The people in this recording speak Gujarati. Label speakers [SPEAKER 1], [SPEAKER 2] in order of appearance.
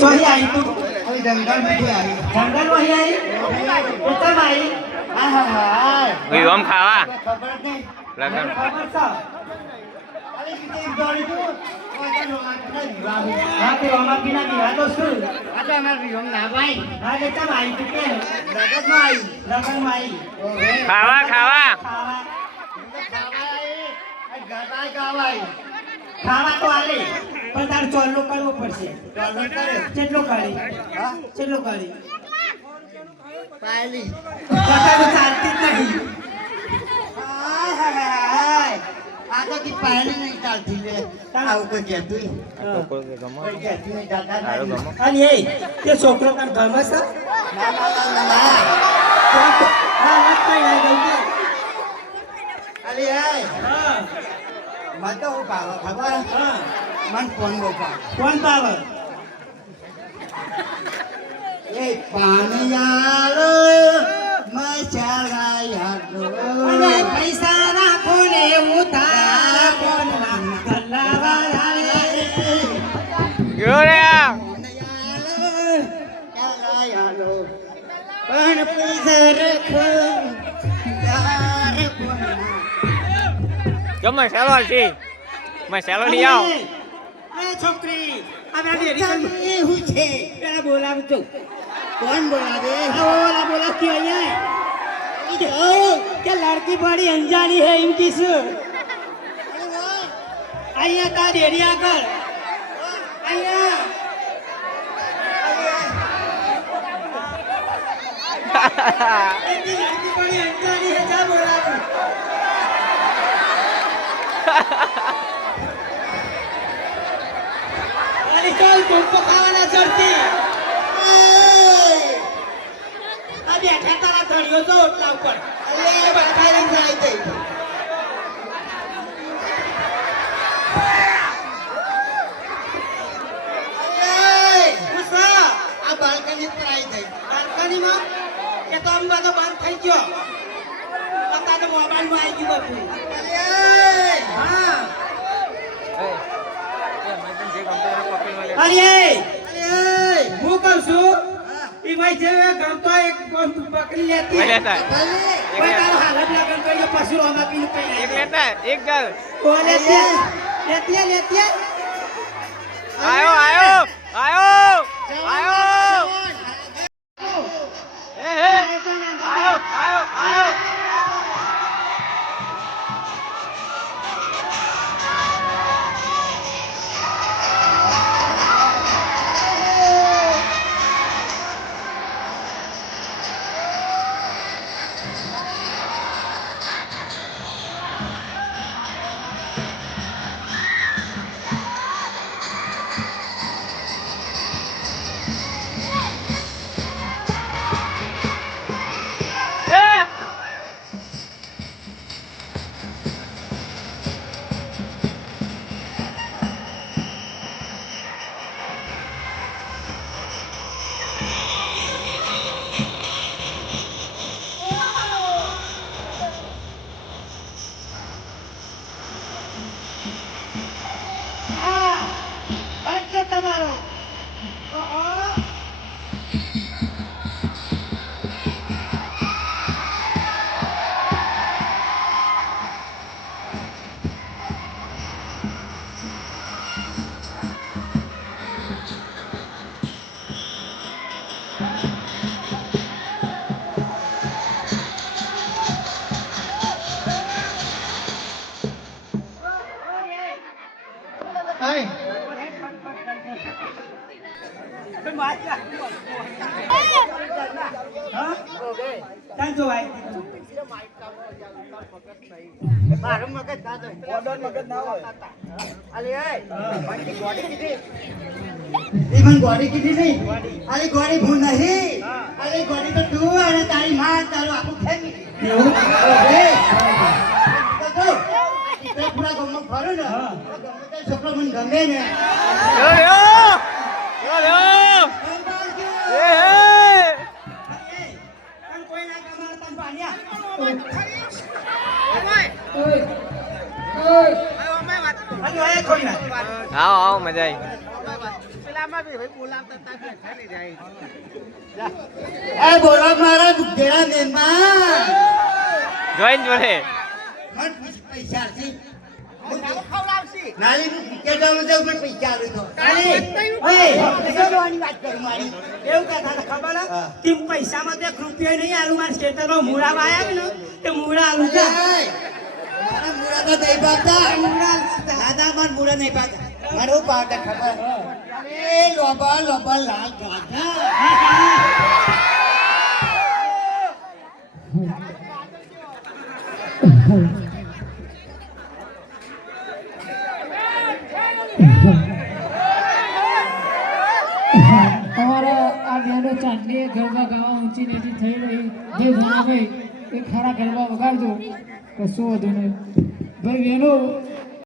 [SPEAKER 1] ચોહી આવી તું.
[SPEAKER 2] હવે જંગલ મીઠી આવી.
[SPEAKER 1] જંગલ વહી આવી? ઉત્તમ આવી?
[SPEAKER 2] હા હા હા
[SPEAKER 3] ભાઈ ઓમ
[SPEAKER 2] ખબર નહીં.
[SPEAKER 3] લગન.
[SPEAKER 1] ખબર
[SPEAKER 2] અરે કીધું દોડી તું કોઈ તો
[SPEAKER 1] તે તો
[SPEAKER 2] તો
[SPEAKER 1] તે તું
[SPEAKER 3] ખાવા
[SPEAKER 1] તો આલે. પણ તાર ચોલ્લો કરવો પડશે. કેટલો કાઢી. કેટલો કાઢી.
[SPEAKER 2] પાયલી.
[SPEAKER 1] કટા ચાલતી જ નહીં.
[SPEAKER 2] આ તો કી પાયલી નહીં ચાલતી લે. આવું કોઈ કહેતું કોઈ કહેતું નહીં. ચાલતા
[SPEAKER 3] સારું
[SPEAKER 2] નહીં.
[SPEAKER 3] ગમો.
[SPEAKER 1] અને એ તે છોકરો કાન ગમે છે?
[SPEAKER 2] ના ના ના ના ના.
[SPEAKER 1] હા વાત કઈ ગઈ
[SPEAKER 2] અલી હાય. મને તો હું ભાવે ખબર?
[SPEAKER 1] હા.
[SPEAKER 2] મને ફોન બહુ
[SPEAKER 1] કોણ પાવર
[SPEAKER 2] એ પાનિયારો મચાલા
[SPEAKER 1] અને પૈસા રાખો ને ઉધાર. કોણ ના ગલ્લા વાળા
[SPEAKER 3] ગયો રે
[SPEAKER 2] પાનિયારો ચાલા યાદો પણ પૈસા રખો યાર કોના
[SPEAKER 3] ગમે ચાલો છે. મેં ચાલો લઈ આવો.
[SPEAKER 1] એ છોકરી. આપણા ડેરી એ
[SPEAKER 2] હું છે.
[SPEAKER 1] પેલા બોલાવજો
[SPEAKER 2] કોણ બોલાવે?
[SPEAKER 1] ઓલા બોલાવતી અહીંયા. કે લડકી બડી અંજાની હે એમ કીસ અહીંયા તા ડેરી આગળ. અહીંયા. લડકી બડી અંજાની હે જા બોલાવું અરે ચાલ ગુંપો ખાવાના ચડતી આ બેઠા ધડિયો તો ઓટલા ઉપર
[SPEAKER 2] બાપા લઈ જાય તે આ બાલ્કની પર આવી ગઈ
[SPEAKER 1] બાલ્કનીમાં કે તો આમ બધો બંધ થઈ ગયો તો મોબાઈલમાં આવી ગયું બધું
[SPEAKER 2] અલે
[SPEAKER 1] હા
[SPEAKER 3] પકડી
[SPEAKER 1] અરે
[SPEAKER 2] અલે
[SPEAKER 1] હું કહું છું ઈ ભાઈ જે ગમતો એક વસ્તુ પકડી લેતી
[SPEAKER 3] ભલે તાર
[SPEAKER 2] ભલે
[SPEAKER 1] કોઈ તારો હાલત લગન કરી પછી રોમા પીને પી
[SPEAKER 3] એક લેતા એક જાવ
[SPEAKER 1] ઓ લેતી લેતી લેતી
[SPEAKER 3] આયો આયો આયો આયો
[SPEAKER 1] તમારો
[SPEAKER 2] મારું મગજ ના મગજ ના હોય અલે એ મને ગોડી કીધી નહીં અરે ગોડી ભૂ નહીં અરે ગોડી તો તું અને તારી માં તારું આખું પૂરા ફરું ને છોકરો મને ગમે ને.
[SPEAKER 3] આવો આવો મજા આવી.
[SPEAKER 2] એ બોલો મારા ઘેરા મહેમાન.
[SPEAKER 3] જોઈન જોડે.
[SPEAKER 2] પૈસા આવે તો વાત કરું મારી.
[SPEAKER 1] એવું કહેતા હતા ખબર કે પૈસામાં તે રૂપિયો નહીં આલુ મારા ખેતરમાં મૂળા વાયા ને તે મૂળા આલુ છે.
[SPEAKER 2] મારા મૂળા તો નહીં પાકતા દાદા માર મૂળા નહીં પાતા મારું હું ખબર? એ લોબા લોબા લાલ ગાધા.
[SPEAKER 4] આ બહેનો ગરબા ગાવા ઊંચી નીચી થઈ રહી, જે ભાઈ એ ખરા ગરબા વગાડજો. કશું વધુ નહીં. ભાઈ બહેનો